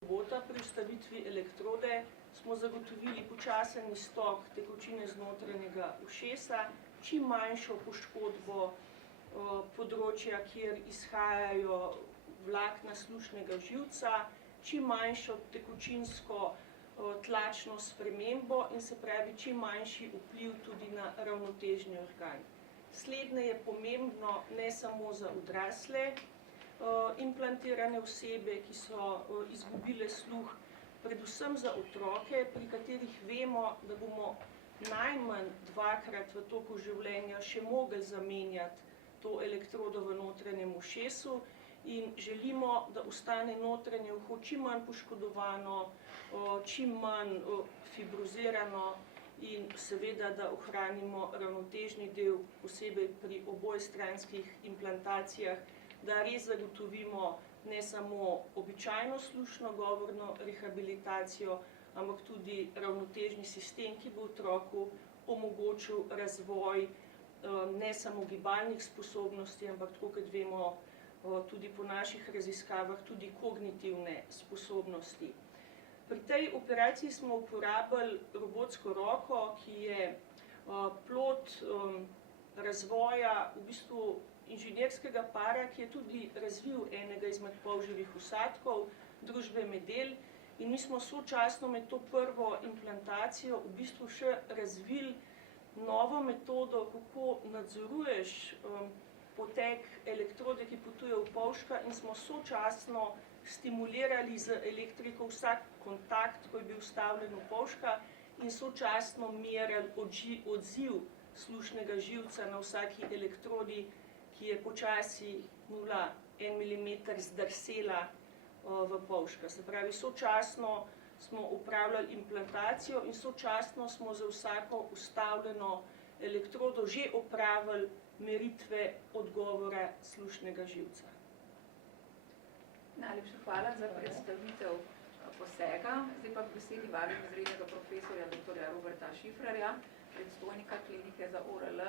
robota pri vstavitvi elektrode smo zagotovili počasen iztok tekočine z notranjega ušesa, čim manjšo poškodbo področja, kjer izhajajo vlakna slušnega živca, čim manjšo tekočinsko tlačno spremembo in se pravi čim manjši vpliv tudi na ravnotežni organ. Slednje je pomembno ne samo za odrasle implantirane osebe, ki so izgubile sluh, predvsem za otroke, pri katerih vemo, da bomo najmanj dvakrat v toku življenja še mogli zamenjati to elektrodo v notranjem ušesu in želimo, da ostane notranje uho čim manj poškodovano, čim manj fibrozirano in seveda, da ohranimo ravnotežni del, posebej pri obojstranskih implantacijah, da res zagotovimo ne samo običajno slušno-govorno rehabilitacijo, ampak tudi ravnotežni sistem, ki bo otroku omogočil razvoj ne samo gibalnih sposobnosti, ampak tako, kot vemo, tudi po naših raziskavah, tudi kognitivne sposobnosti. Pri tej operaciji smo uporabili robotsko roko, ki je plod razvoja v bistvu inženirskega para, ki je tudi razvil enega izmed polževih vsadkov, družbe Medel, in mi smo sočasno med to prvo implantacijo v bistvu še razvili novo metodo, kako nadzoruješ potek elektrode, ki potuje v polžka, in smo sočasno stimulirali z elektriko vsak kontakt, ko je bil vstavljen v polžka, in sočasno merili odziv slušnega živca na vsaki elektrodi, ki je počasi 0,1 mm zdrsela v polžka. Se pravi, sočasno smo upravljali implantacijo in sočasno smo za vsako vstavljeno elektrodo že opravili meritve odgovora slušnega živca. Najlepša hvala za predstavitev posega. Zdaj pa k besedi vabim izrednega profesorja dr. Roberta Šifrerja, predstojnika klinike za ORL,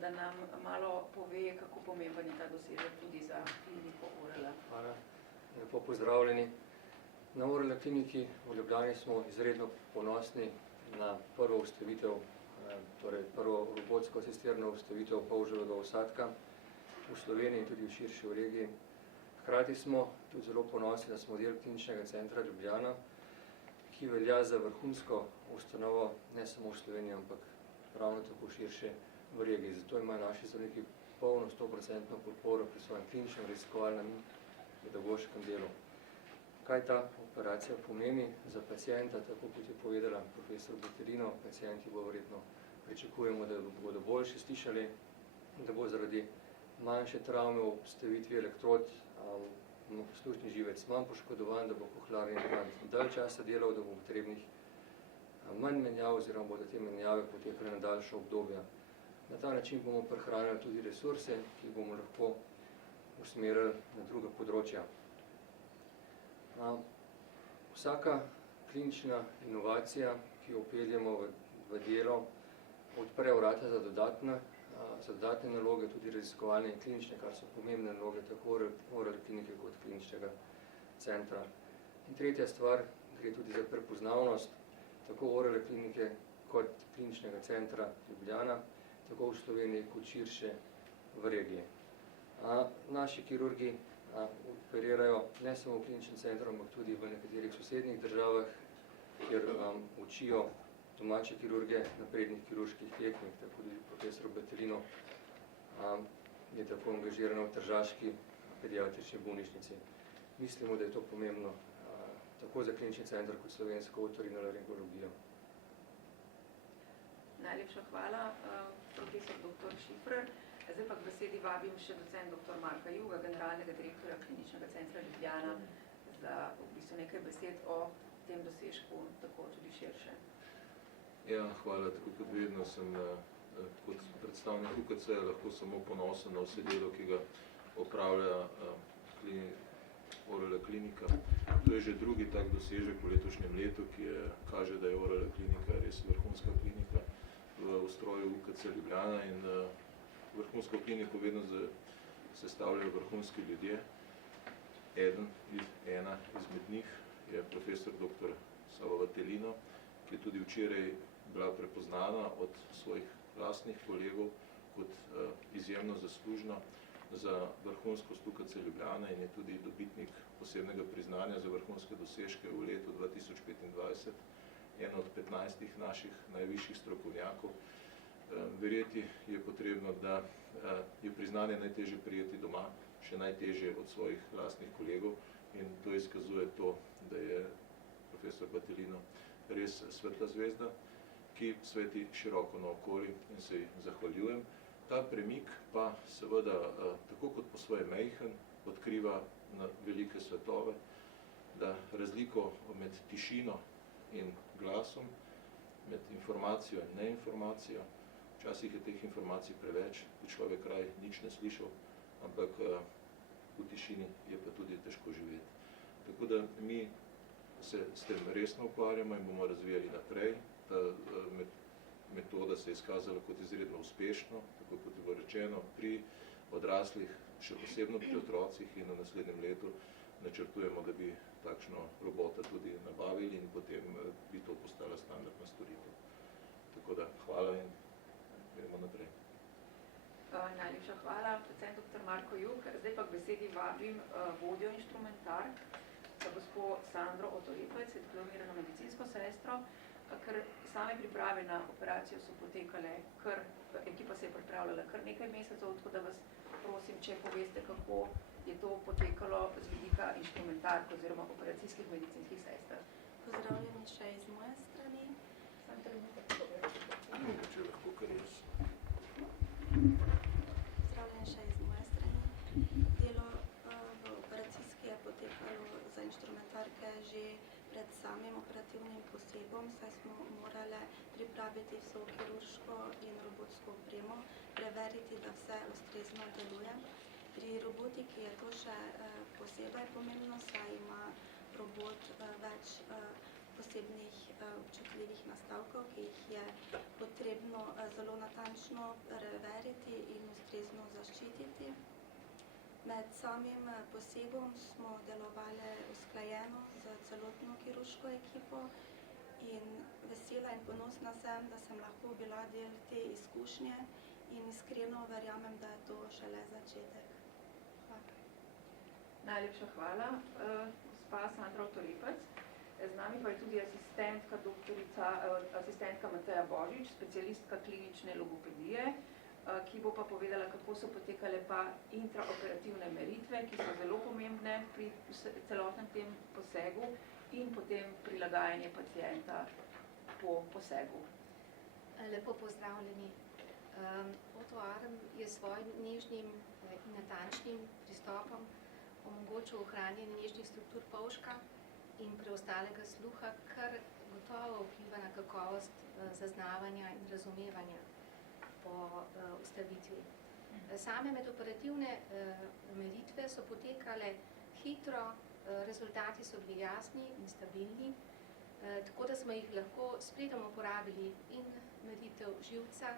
da nam malo pove, kako pomemben je ta dosežek tudi za kliniko ORL. Hvala, lepo pozdravljeni. Na ORL kliniki v Ljubljani smo izredno ponosni na prvo vstavitev, torej prvo robotsko asistirano vstavitev polževega vsadka v Sloveniji in tudi v širši v regiji. Hkrati smo tudi zelo ponosni, da smo del Kliničnega centra Ljubljana, ki velja za vrhunsko ustanovo ne samo v Sloveniji, ampak ravno tako širše v regiji. Zato imajo naši zdravniki polno 100% podporo pri svojem kliničnem, raziskovalnem in pedagoškem delu. Kaj ta operacija pomeni za pacienta, tako kot je povedala profesor Boterino, pacienti bo verjetno pričakujemo, da bodo boljše slišali, da bo zaradi manjše travme v vstavitvi elektrod slušni živec manj poškodovan, da bo kohlearni implant dalj časa delal, da bo potrebnih manj menjav oziroma bodo te menjave potekale na daljša obdobja. Na ta način bomo prihranili tudi resurse, ki jih bomo lahko usmerili na druga področja. Vsaka klinična inovacija, ki jo vpeljemo v delo, odpre vrata za dodatne naloge, tudi raziskovalne in klinične, kar so pomembne naloge tako ORL klinike kot kliničnega centra. In tretja stvar, gre tudi za prepoznavnost tako ORL klinike kot kliničnega centra Ljubljana, tako v Sloveniji kot širše v regiji. Naši kirurgi operirajo ne samo v kliničnem centru, ampak tudi v nekaterih sosednjih državah, kjer učijo domače kirurge naprednih kirurških tehnik, tako tudi profesor Boterino je tako angažirano v tržaški pediatrični bolnišnici. Mislimo, da je to pomembno tako za klinični center kot slovensko otorinolaringologijo. Najlepša hvala, profesor dr. Šifrer. Zdaj pa k besedi vabim še docent dr. Marka Juga, generalnega direktorja Kliničnega centra Ljubljana, za v bistvu nekaj besed o tem dosežku, tako tudi širše. Ja, hvala. Tako kot vedno sem kot predstavnik UKC lahko samo ponosen na vse delo, ki ga opravlja ORL klinika. To je že drugi tak dosežek v letošnjem letu, ki kaže, da je ORL klinika res vrhunska klinika v ustroju UKC Ljubljana in vrhunsko kliniko vedno sestavljajo vrhunski ljudje. Ena izmed njih je profesor dr. Sava Vatelino, ki je tudi včeraj bila prepoznana od svojih lastnih kolegov kot izjemno zaslužna za vrhunskost UKC Ljubljana in je tudi dobitnik posebnega priznanja za vrhunske dosežke v letu 2025, ena od 15 naših najvišjih strokovnjakov. Verjeti je potrebno, da je priznanje najtežje prijeti doma, še najtežje od svojih lastnih kolegov in to izkazuje to, da je profesor Vatelino res svetla zvezda, ki sveti široko naokoli in se ji zahvaljujem. Ta premik pa seveda, tako kot po svoje majhen, odkriva na velike svetove, da razliko med tišino in glasom, med informacijo in neinformacijo, včasih je teh informacij preveč, da človek kraj nič ne slišal, ampak v tišini je pa tudi težko živeti. Tako da mi se s tem resno ukvarjamo in bomo razvijali naprej. Ta metoda se je izkazala kot izredno uspešno, tako kot je bilo rečeno, pri odraslih, še posebno pri otrocih in na naslednjem letu načrtujemo, da bi takšno robota tudi nabavili in potem bi to postala standardna storitev. Tako da hvala in gremo naprej. Najlepša hvala, docent dr. Marko Jug. Zdaj pa k besedi vabim vodjo inštrumentark, gospo Sandro Otoripec, diplomirano medicinsko sestro, ker same priprave na operacijo so potekale, ekipa se je pripravljala kar nekaj mesecev, tako da vas prosim, če poveste, kako je to potekalo z vidika inštrumentark oziroma operacijskih medicinskih sester. Pozdravljeni še iz moje strani. Sam trenutek povedati. Mogoče lahko kar jaz. Pozdravljeni še iz moje strani. Delo v operacijski je potekalo za inštrumentarke že pred samim operativnim posegom, saj smo morali pripraviti vso kirurško in robotsko opremo, preveriti, da vse ustrezno deluje. Pri robotiki je to še posebej pomembno, saj ima robot več posebnih občutljivih nastavkov, ki jih je potrebno zelo natančno preveriti in ustrezno zaščititi. Med samim posegom smo delovali usklajeno z celotno kirurško ekipo in vesela in ponosna sem, da sem lahko bila del te izkušnje in iskreno verjamem, da je to šele začetek. Hvala. Najlepša hvala, gospa Sandra Otoripec. Z nami pa je tudi asistentka Mateja Božič, specialistka klinične logopedije, ki bo pa povedala, kako so potekale pa intraoperativne meritve, ki so zelo pomembne pri celotnem tem posegu in potem prilagajanje pacienta po posegu. Lepo pozdravljeni. Otto Arm je s svojim nežnim in natančnim pristopom omogočil ohranjanje nežnih struktur polžka in preostalega sluha, kar gotovo vpliva na kakovost zaznavanja in razumevanja po ustavitvi. Same medoperativne meritve so potekale hitro, rezultati so bili jasni in stabilni, tako da smo jih lahko spredom uporabili in meritev živca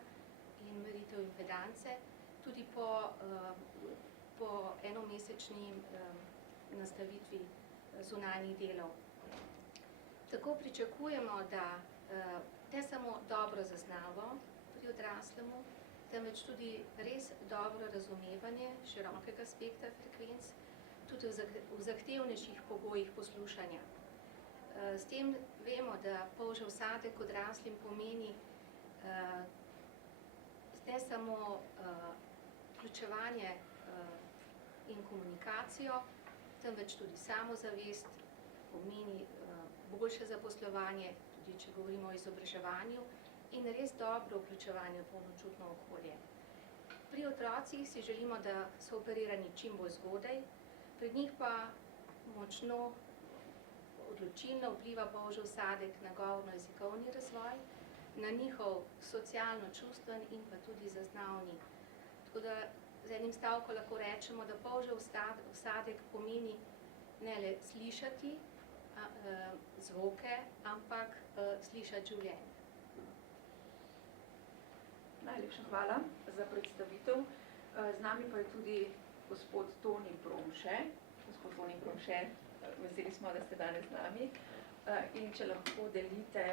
in meritev impedance, tudi po enomesečni nastavitvi zunanjih delov. Tako pričakujemo, da ne samo dobro zaznavo pri odraslemu, temveč tudi res dobro razumevanje širokega spektra frekvenc, tudi v zahtevnejših pogojih poslušanja. S tem vemo, da polžev vsadek odraslim pomeni ne samo vključevanje in komunikacijo, temveč tudi samozavest, pomeni boljše zaposlovanje, tudi če govorimo o izobraževanju, in res dobro vključevanje v polnočutno okolje. Pri otrocih si želimo, da so operirani čim bolj zgodaj, pri njih pa močno odločilno vpliva polžev vsadek na govorno-jezikovni razvoj, na njihov socialno-čustven in pa tudi zaznavni. Tako da z enim stavkom lahko rečemo, da polžev vsadek pomeni ne le slišati zvoke, ampak slišati življenje. Najlepša hvala za predstavitev. Z nami pa je tudi gospod Toni Bromše. Gospod Toni Bromše, veseli smo, da ste danes z nami. In če lahko delite,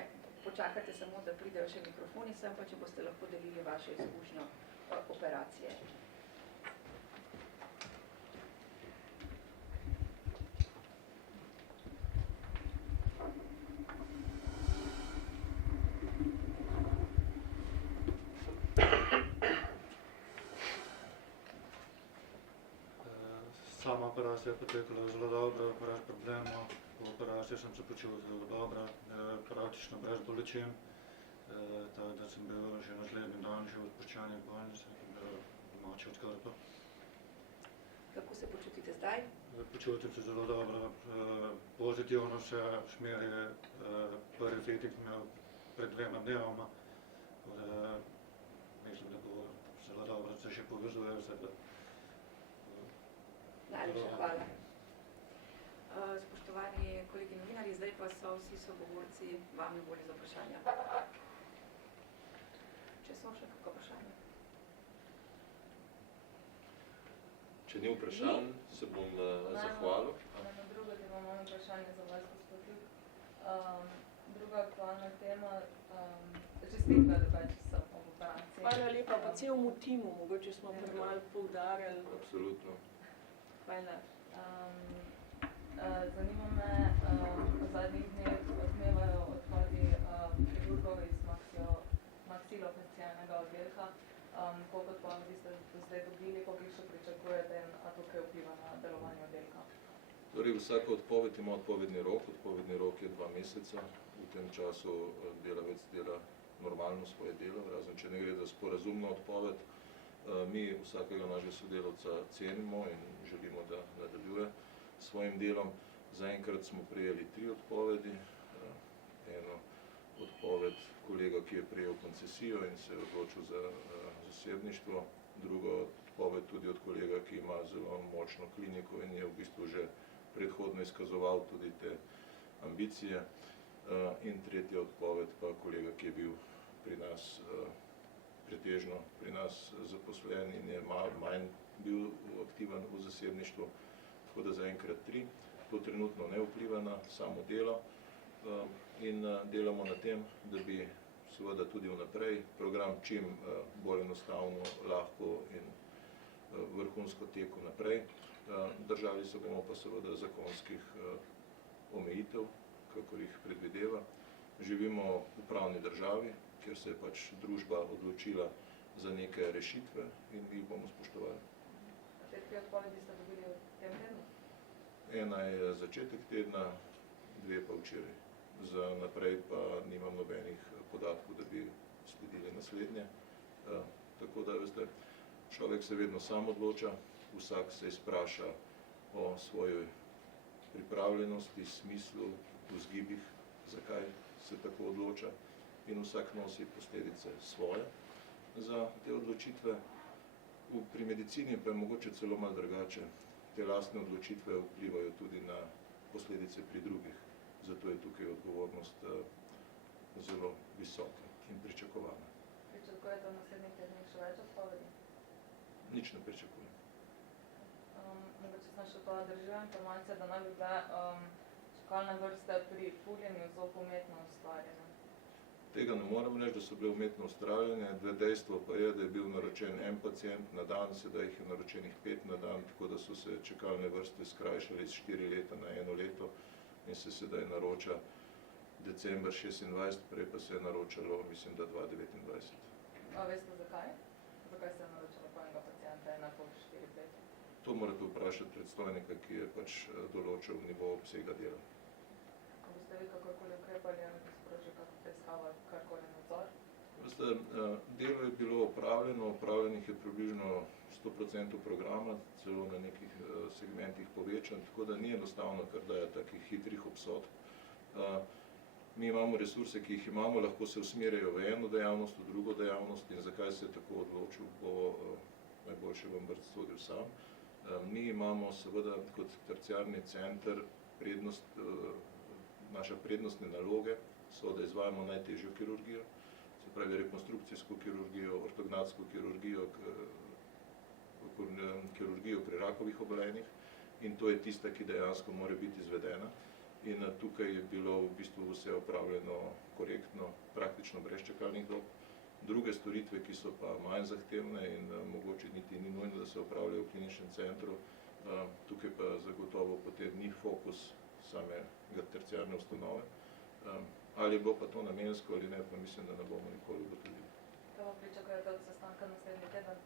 počakate samo, da pridejo še mikrofoni sem, pa če boste lahko delili vašo izkušnjo operacije. Sama operacija je potekala zelo dobro, brez problemov. Po operaciji sem se počutil zelo dobro, praktično brez bolečin. Tako da sem bil že naslednji dan že v odpuščanju bolnice, domače odkrto. Kako se počutite zdaj? Počutim se zelo dobro, pozitivno se smeri prvi fitik imel pred 2 dnevoma. Mislim, da bo zelo dobro, se še povezuje vse. Najlepša hvala. Spoštovani kolegi novinarji, zdaj pa so vsi sogovorci vam na voljo za vprašanja. Če so še kakšno vprašanje? Če ni vprašanj, se bom zahvalil. Na drugo temo imam vprašanje za vas, gospod Juk. Druga aktualna tema, čestitve drugače so ob operaciji. Hvala lepa, pa celemu timu, mogoče smo premalo poudarjali. Absolutno. Hvala. Zanima me, v zadnjih dneh odmevajo odhodi kirurgov iz maksilofacialnega oddelka. Koliko odpovedi ste do zdaj dobili, koliko jih še pričakujete in to kaj vpliva na delovanje oddelka? Torej, vsaka odpoved ima odpovedni rok. Odpovedni rok je 2 meseca. V tem času delavec dela normalno svoje delo, razen če ne gre za sporazumno odpoved. Mi vsakega našega sodelavca cenimo in želimo, da nadaljuje s svojim delom. Zaenkrat smo prejeli 3 odpovedi. Eno odpoved kolega, ki je prejel koncesijo in se je odločil za zasebništvo. Drugo odpoved tudi od kolega, ki ima zelo močno kliniko in je v bistvu že predhodno izkazoval tudi te ambicije. In tretja odpoved pa kolega, ki je bil pri nas pretežno pri nas zaposlen in je manj bil aktiven v zasebništvu, tako da zaenkrat 3. To trenutno ne vpliva na samo delo in delamo na tem, da bi seveda tudi vnaprej program čim bolj enostavno, lahko in vrhunsko tekel naprej. Držali se bomo pa seveda zakonskih omejitev, kakor jih predvideva. Živimo v pravni državi, kjer se je pač družba odločila za neke rešitve in mi jih bomo spoštovali. Te 3 odpovedi ste dobili v tem tednu? Ena je začetek tedna, 2 pa včeraj. Za naprej pa nimam nobenih podatkov, da bi sledili naslednje. Tako da, veste, človek se vedno sam odloča, vsak se izpraša o svoji pripravljenosti, smislu, vzgibih, zakaj se tako odloča. In vsak nosi posledice svoje za te odločitve. Pri medicini pa je mogoče celo malo drugače. Te lastne odločitve vplivajo tudi na posledice pri drugih. Zato je tukaj odgovornost zelo visoka in pričakovana. Pričakujete v naslednjih tednih še več odpovedi? Nič ne pričakujem. Mogoče sem še to držala informacija, da naj bi bile čakalne vrste pri puljenju zob umetno ustvarjene. Tega ne moram reči, da so bile umetno ustvarjene. Dejstvo pa je, da je bil naročen en pacient na dan, sedaj jih je naročenih 5 na dan, tako da so se čakalne vrste skrajšali iz 4 leta na 1 leto in se sedaj naroča december 26, prej pa se je naročalo, mislim, da 2029. A veste zakaj? Zakaj se je naročalo po enega pacienta in po 4-5? To morate vprašati predstojnika, ki je pač določil nivo obsega dela. Ko boste vi kakorkoli ukrepali, ali bi sprožil kako preiskavo, karkoli nadzor? Veste, delo je bilo opravljenih je približno 100% programa, celo na nekih segmentih povečan, tako da ni enostavno, kar daje takih hitrih obsodb. Mi imamo resurse, ki jih imamo, lahko se usmerjajo v eno dejavnost, v drugo dejavnost in zakaj se je tako odločil, bo najboljše vam sodil sam. Mi imamo seveda kot terciarni center naše prednostne naloge so, da izvajamo najtežjo kirurgijo, se pravi rekonstrukcijsko kirurgijo, ortognatsko kirurgijo, kirurgijo pri rakovih obolenjih in to je tista, ki dejansko mora biti izvedena. In tukaj je bilo v bistvu vse opravljeno korektno, praktično brez čakalnih dob. Druge storitve, ki so pa manj zahtevne in mogoče niti ni nujno, da se opravljajo v kliničnem centru, tukaj pa zagotovo potem ni fokus samega terciarne ustanove. Ali bo pa to namensko ali ne, pa mislim, da ne bomo nikoli ugotovili. Kaj pa pričakujete od sestanka naslednji teden?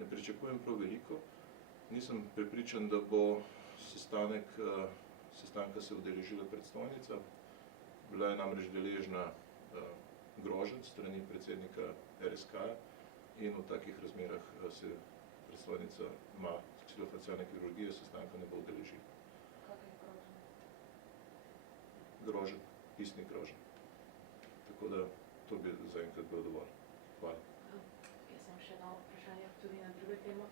Ne pričakujem prav veliko. Nisem prepričan, da bo sestanka se udeležila predstojnica. Bila je namreč deležna groženj strani predsednika RSK-ja in v takih razmerah se predstojnica maksilofacialne kirurgije sestanka ne bo udeležila. Kakih groženj? Groženj, pisnih groženj. Tako da to bi zaenkrat bilo dovolj. Hvala. Jaz sem še eno vprašanje tudi na drugo temo.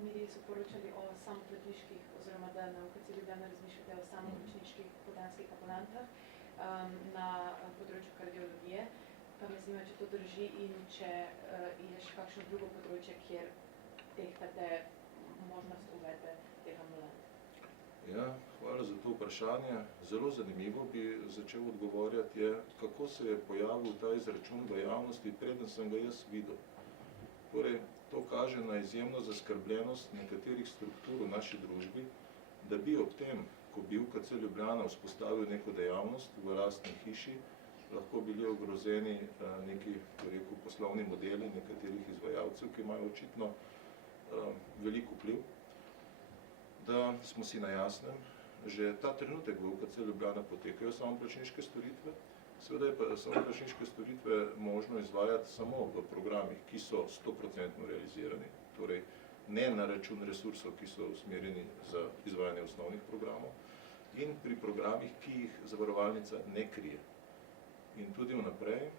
Mediji so poročali o samoplačniških, oziroma da na UKC Ljubljana razmišljate o samoplačniških podanskih ambulantah na področju kardiologije. Pa me zanima, če to drži in če je še kakšno drugo področje, kjer tehtate možnost uvedbe teh ambulant. Ja, hvala za to vprašanje. Zelo zanimivo bi začel odgovorjati je, kako se je pojavil ta izračun v javnosti, preden sem ga jaz videl. Torej, to kaže na izjemno zaskrbljenost nekaterih struktur v naši družbi, da bi ob tem, ko bi UKC Ljubljana vzpostavil neko dejavnost v lastni hiši, lahko bili ogrozeni neki, poslovni modeli nekaterih izvajalcev, ki imajo očitno veliko vpliv. Da smo si na jasnem, že ta trenutek v UKC Ljubljana potekajo samoplačniške storitve, seveda je pa samoplačniške storitve možno izvajati samo v programih, ki so 100% realizirani, torej ne na račun resursov, ki so usmerjeni za izvajanje osnovnih programov, in pri programih, ki jih zavarovalnica ne krije. In tudi vnaprej,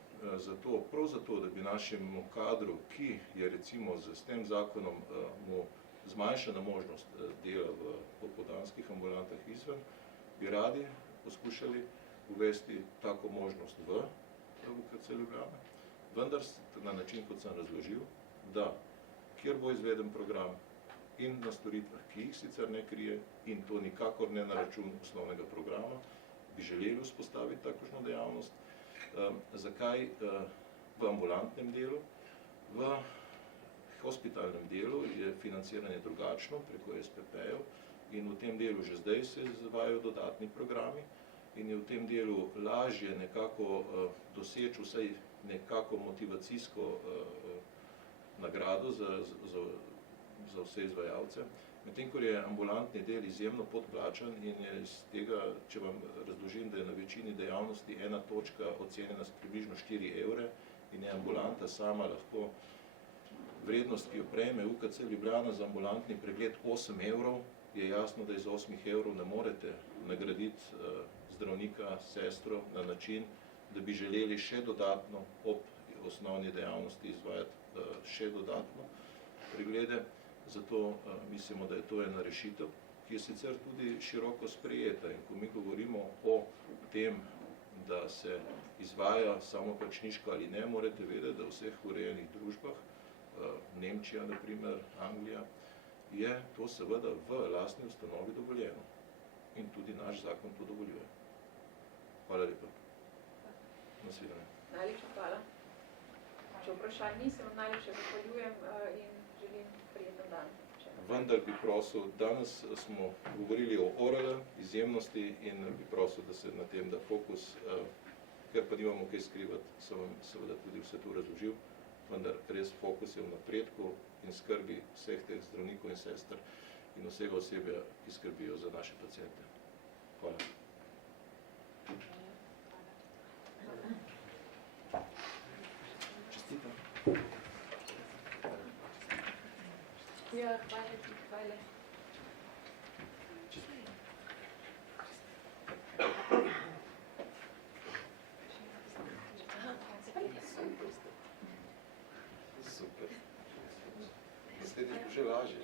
prav zato, da bi našemu kadru, ki je recimo s tem zakonom mu zmanjšana možnost dela v popoldanskih ambulantah izven, bi radi poskušali uvesti tako možnost v UKC Ljubljana, vendar na način, kot sem razložil, da kjer bo izveden program in na storitvah, ki jih sicer ne krije, in to nikakor ne na račun osnovnega programa, bi želeli vzpostaviti takošno dejavnost. Zakaj v ambulantnem delu? V hospitalnem delu je financiranje drugačno, preko SPP-jev, in v tem delu že zdaj se izvajajo dodatni programi in je v tem delu lažje nekako doseči vsaj nekako motivacijsko nagrado za vse izvajalce. Medtem, ko je ambulantni del izjemno podplačan in je iz tega, če vam razložim, da je na večini dejavnosti ena točka ocenjena s približno 4 evre in je ambulanta sama lahko vrednost, ki jo prejme UKC Ljubljana za ambulantni pregled 8 evrov, je jasno, da iz 8 evrov ne morete nagraditi zdravnika, sestro na način, da bi želeli še dodatno ob osnovni dejavnosti izvajati še dodatno preglede. Zato mislimo, da je to ena rešitev, ki je sicer tudi široko sprejeta. In ko mi govorimo o tem, da se izvaja samoplačniško ali ne, morate vedeti, da v vseh urejenih družbah, Nemčija, na primer, Anglija, je to seveda v lastni ustanovi dovoljeno. In tudi naš zakon to dovoljuje. Hvala lepa. Nasvidenje. Najlepša hvala. Če vprašanj ni, se vam najlepše zahvaljujem in želim prijeten dan. Vendar bi prosil, danes smo govorili o ORL, izjemnosti, in bi prosil, da se na tem da fokus, ker pa nimamo kaj skrivati, sem vam seveda tudi vse to razložil, vendar res fokus je v napredku in skrbi vseh teh zdravnikov in sester in vsega osebja, ki skrbijo za naše paciente. Hvala. Čestitam. Ja, hvala ti, hvala. Super. Naslednjič bo še lažje.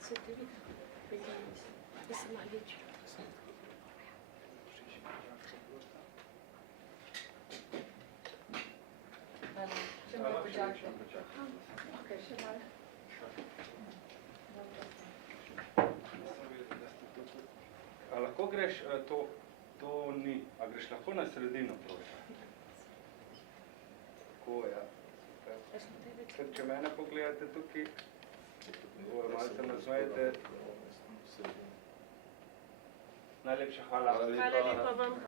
Se te vidi, da sem malo večji. Še malo počakaj. Ok, še malo. Dobro. lahko greš, to ni, a greš lahko na sredino, prosim. Tako, ja. Super. Če mene pogledate tukaj, malce nasmejete. Najlepša hvala. Hvala lepa vam.